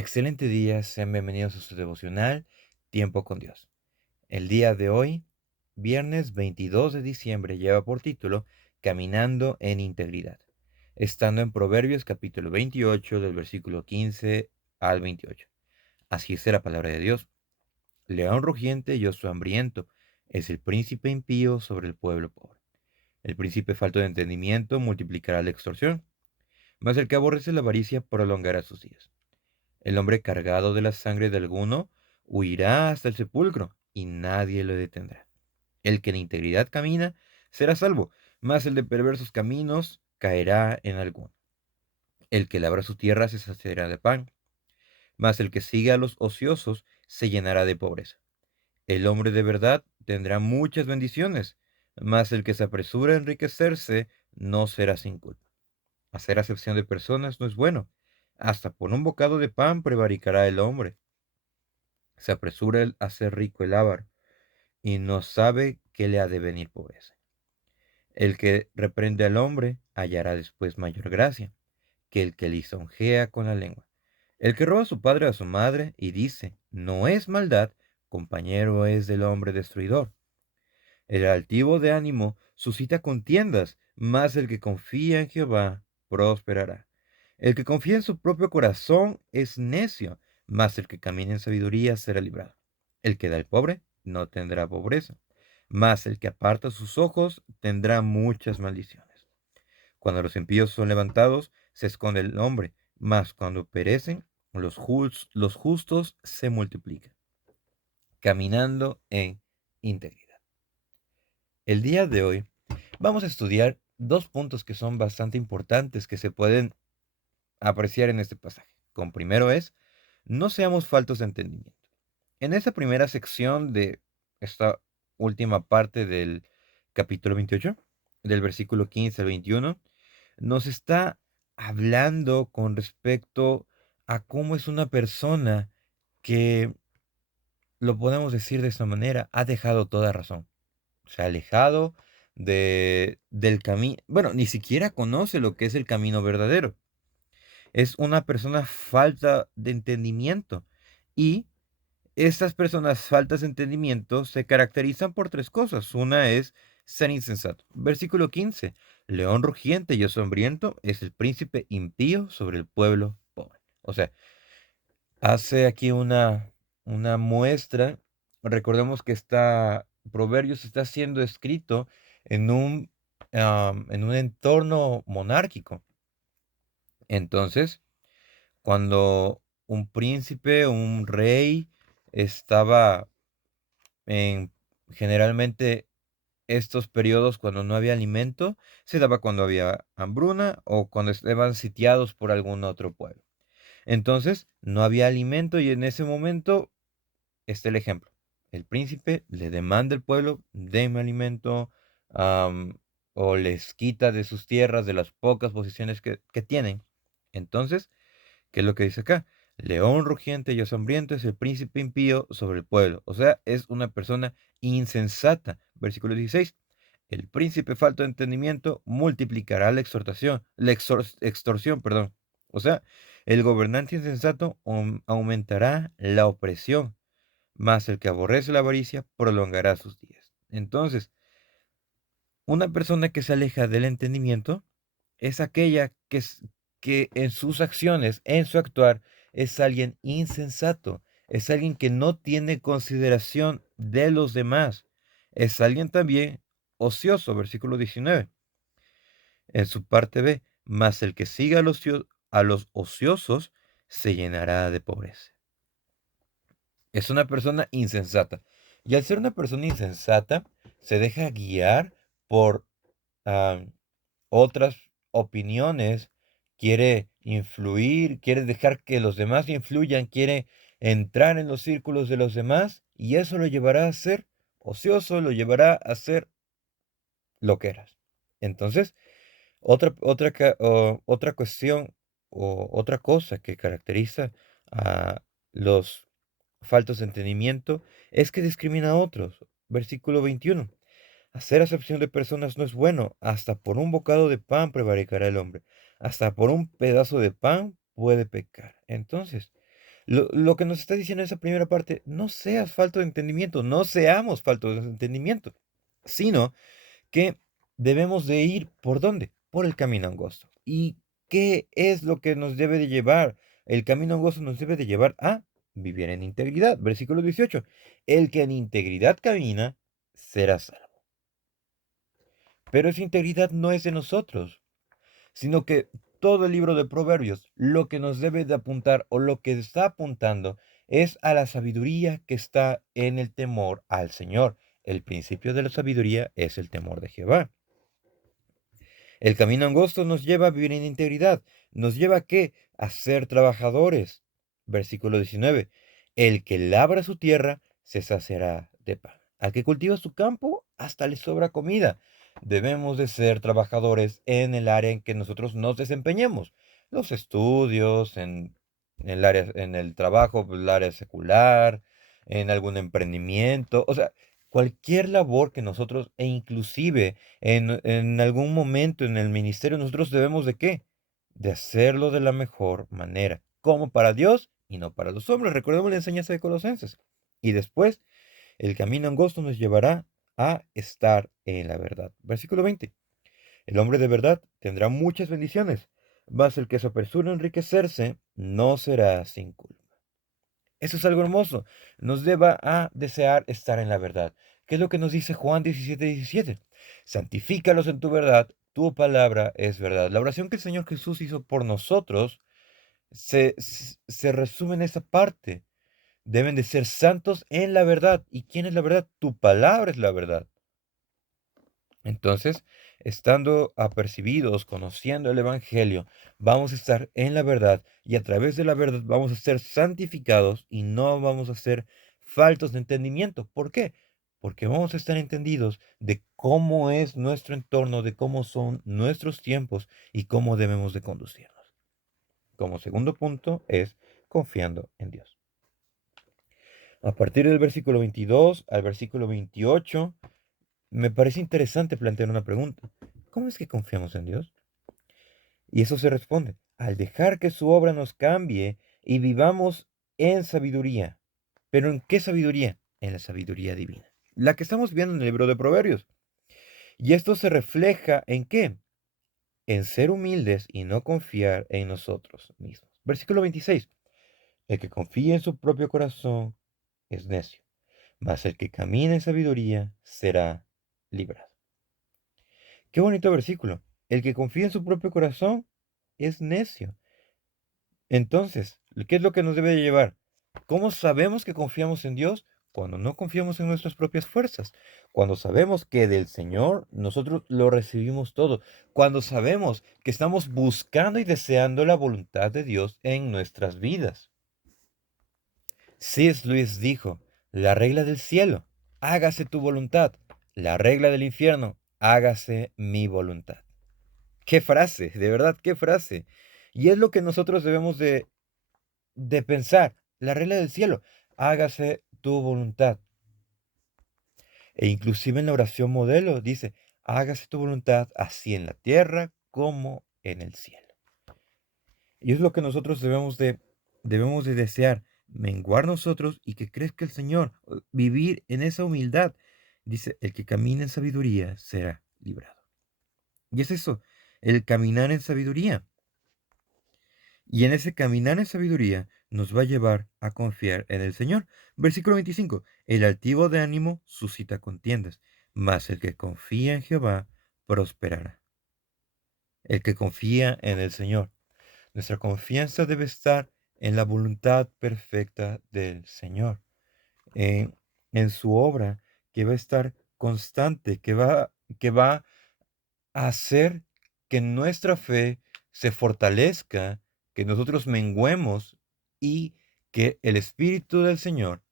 Excelente día, sean bienvenidos a su devocional Tiempo con Dios. El día de hoy, viernes 22 de diciembre, lleva por título Caminando en Integridad, estando en Proverbios capítulo 28 del versículo 15 al 28. Así es la palabra de Dios. León rugiente y oso hambriento es el príncipe impío sobre el pueblo pobre. El príncipe falto de entendimiento multiplicará la extorsión, mas el que aborrece la avaricia prolongará sus días. El hombre cargado de la sangre de alguno huirá hasta el sepulcro, y nadie lo detendrá. El que en integridad camina será salvo, mas el de perversos caminos caerá en alguno. El que labra su tierra se saciará de pan, mas el que sigue a los ociosos se llenará de pobreza. El hombre de verdad tendrá muchas bendiciones, mas el que se apresura a enriquecerse no será sin culpa. Hacer acepción de personas no es bueno. Hasta por un bocado de pan prevaricará el hombre. Se apresura a ser rico el avaro, y no sabe que le ha de venir pobreza. El que reprende al hombre hallará después mayor gracia que el que lisonjea con la lengua. El que roba a su padre o a su madre y dice, no es maldad, compañero es del hombre destruidor. El altivo de ánimo suscita contiendas, mas el que confía en Jehová prosperará. El que confía en su propio corazón es necio, mas el que camina en sabiduría será librado. El que da al pobre no tendrá pobreza, mas el que aparta sus ojos tendrá muchas maldiciones. Cuando los impíos son levantados, se esconde el hombre, mas cuando perecen, los justos se multiplican, caminando en integridad. El día de hoy vamos a estudiar dos puntos que son bastante importantes que se pueden apreciar en este pasaje. Con primero es, no seamos faltos de entendimiento. En esa primera sección de esta última parte del capítulo 28, del versículo 15 al 21, nos está hablando con respecto a cómo es una persona que, lo podemos decir de esta manera, ha dejado toda razón. Se ha alejado del camino, bueno, ni siquiera conoce lo que es el camino verdadero. Es una persona falta de entendimiento. Y estas personas faltas de entendimiento se caracterizan por tres cosas. Una es ser insensato. Versículo 15. León rugiente y oso hambriento es el príncipe impío sobre el pueblo pobre. O sea, hace aquí una muestra. Recordemos que Proverbios está siendo escrito en un entorno monárquico. Entonces, cuando un príncipe, un rey, estaba en generalmente estos periodos cuando no había alimento, se daba cuando había hambruna o cuando estaban sitiados por algún otro pueblo. Entonces, no había alimento y en ese momento está el ejemplo. El príncipe le demanda al pueblo, denme alimento, am, o les quita de sus tierras, de las pocas posiciones que tienen. Entonces, ¿qué es lo que dice acá? León rugiente y oso hambriento es el príncipe impío sobre el pueblo. O sea, es una persona insensata. Versículo 16. El príncipe falto de entendimiento multiplicará la exhortación, extorsión, perdón. O sea, el gobernante insensato aumentará la opresión, mas el que aborrece la avaricia prolongará sus días. Entonces, una persona que se aleja del entendimiento es aquella que en sus acciones, en su actuar, es alguien insensato, es alguien que no tiene consideración de los demás, es alguien también ocioso, versículo 19. En su parte B, mas el que siga a los ociosos se llenará de pobreza. Es una persona insensata. Y al ser una persona insensata, se deja guiar por ah, otras opiniones, quiere influir, quiere dejar que los demás influyan, quiere entrar en los círculos de los demás y eso lo llevará a ser ocioso, lo llevará a ser loqueras. Entonces, otra cuestión o otra cosa que caracteriza a los faltos de entendimiento es que discrimina a otros. Versículo 21. Hacer acepción de personas no es bueno. Hasta por un bocado de pan prevaricará el hombre. Hasta por un pedazo de pan puede pecar. Entonces, Lo que nos está diciendo esa primera parte, no seas falto de entendimiento, no seamos faltos de entendimiento, sino que debemos de ir, ¿por dónde? Por el camino angosto. ¿Y qué es lo que nos debe de llevar? El camino angosto nos debe de llevar a vivir en integridad. Versículo 18. El que en integridad camina será salvo. Pero esa integridad no es de nosotros, sino que todo el libro de Proverbios lo que nos debe de apuntar o lo que está apuntando es a la sabiduría que está en el temor al Señor. El principio de la sabiduría es el temor de Jehová. El camino angosto nos lleva a vivir en integridad. ¿Nos lleva a qué? A ser trabajadores. Versículo 19. El que labra su tierra se saciará de pan. Al que cultiva su campo, hasta le sobra comida. Debemos de ser trabajadores en el área en que nosotros nos desempeñemos. Los estudios, en el área, en el trabajo, el área secular, en algún emprendimiento. O sea, cualquier labor que nosotros, e inclusive en algún momento en el ministerio, nosotros debemos de qué? De hacerlo de la mejor manera, como para Dios y no para los hombres. Recordemos la enseñanza de Colosenses. Y después, el camino angosto nos llevará a estar en la verdad. Versículo 20. El hombre de verdad tendrá muchas bendiciones, mas el que se apresura a enriquecerse no será sin culpa. Eso es algo hermoso. Nos lleva a desear estar en la verdad. ¿Qué es lo que nos dice Juan 17:17? Santifícalos en tu verdad, tu palabra es verdad. La oración que el Señor Jesús hizo por nosotros se resume en esa parte. Deben de ser santos en la verdad. ¿Y quién es la verdad? Tu palabra es la verdad. Entonces, estando apercibidos, conociendo el Evangelio, vamos a estar en la verdad y a través de la verdad vamos a ser santificados y no vamos a ser faltos de entendimiento. ¿Por qué? Porque vamos a estar entendidos de cómo es nuestro entorno, de cómo son nuestros tiempos y cómo debemos de conducirnos. Como segundo punto es confiando en Dios. A partir del versículo 22 al versículo 28, me parece interesante plantear una pregunta. ¿Cómo es que confiamos en Dios? Y eso se responde, al dejar que su obra nos cambie y vivamos en sabiduría. ¿Pero en qué sabiduría? En la sabiduría divina. La que estamos viendo en el libro de Proverbios. Y esto se refleja en qué? En ser humildes y no confiar en nosotros mismos. Versículo 26. El que confía en su propio corazón es necio, mas el que camina en sabiduría será librado. Qué bonito versículo. El que confía en su propio corazón es necio. Entonces, ¿qué es lo que nos debe de llevar? ¿Cómo sabemos que confiamos en Dios? Cuando no confiamos en nuestras propias fuerzas. Cuando sabemos que del Señor nosotros lo recibimos todo. Cuando sabemos que estamos buscando y deseando la voluntad de Dios en nuestras vidas. C.S. Lewis dijo, la regla del cielo, hágase tu voluntad. La regla del infierno, hágase mi voluntad. Qué frase, de verdad, qué frase. Y es lo que nosotros debemos de pensar. La regla del cielo, hágase tu voluntad. E inclusive en la oración modelo dice, hágase tu voluntad así en la tierra como en el cielo. Y es lo que nosotros debemos de desear, menguar nosotros y que crezca el Señor, vivir en esa humildad. Dice, el que camina en sabiduría será librado. Y es eso, el caminar en sabiduría. Y en ese caminar en sabiduría nos va a llevar a confiar en el Señor. Versículo 25. El altivo de ánimo suscita contiendas, mas el que confía en Jehová prosperará. El que confía en el Señor. Nuestra confianza debe estar en la voluntad perfecta del Señor, en, en su obra que va a estar constante, que va a hacer que nuestra fe se fortalezca, que nosotros menguemos y que el Espíritu del Señor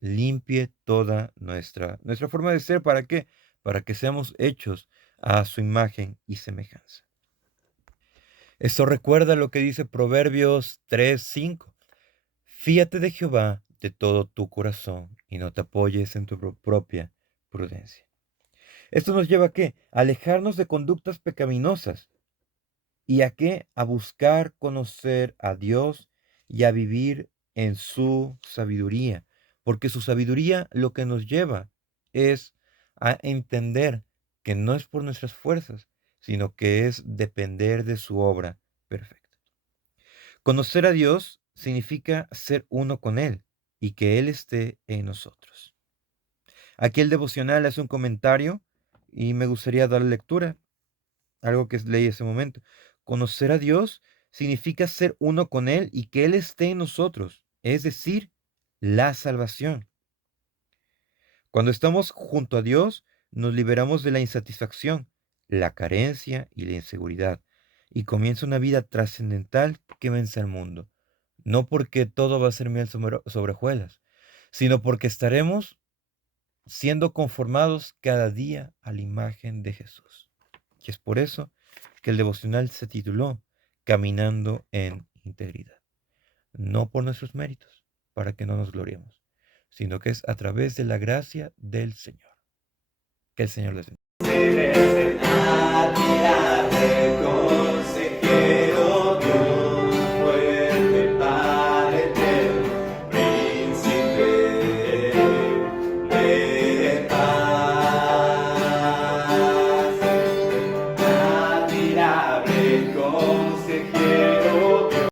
limpie toda nuestra forma de ser. ¿Para qué? Para que seamos hechos a su imagen y semejanza. Esto recuerda lo que dice Proverbios 3:5. Fíate de Jehová de todo tu corazón y no te apoyes en tu propia prudencia. Esto nos lleva a qué? A alejarnos de conductas pecaminosas. ¿Y a qué? A buscar conocer a Dios y a vivir en su sabiduría, porque su sabiduría lo que nos lleva es a entender que no es por nuestras fuerzas, sino que es depender de su obra perfecta. Conocer a Dios significa ser uno con Él y que Él esté en nosotros. Aquí el devocional hace un comentario y me gustaría dar lectura, algo que leí ese momento. Conocer a Dios significa ser uno con Él y que Él esté en nosotros, es decir, la salvación. Cuando estamos junto a Dios, nos liberamos de la insatisfacción, la carencia y la inseguridad, y comienza una vida trascendental que vence al mundo. No porque todo va a ser miel sobre hojuelas, sino porque estaremos siendo conformados cada día a la imagen de Jesús. Y es por eso que el devocional se tituló Caminando en Integridad. No por nuestros méritos, para que no nos gloriemos, sino que es a través de la gracia del Señor. Que el Señor les bendiga.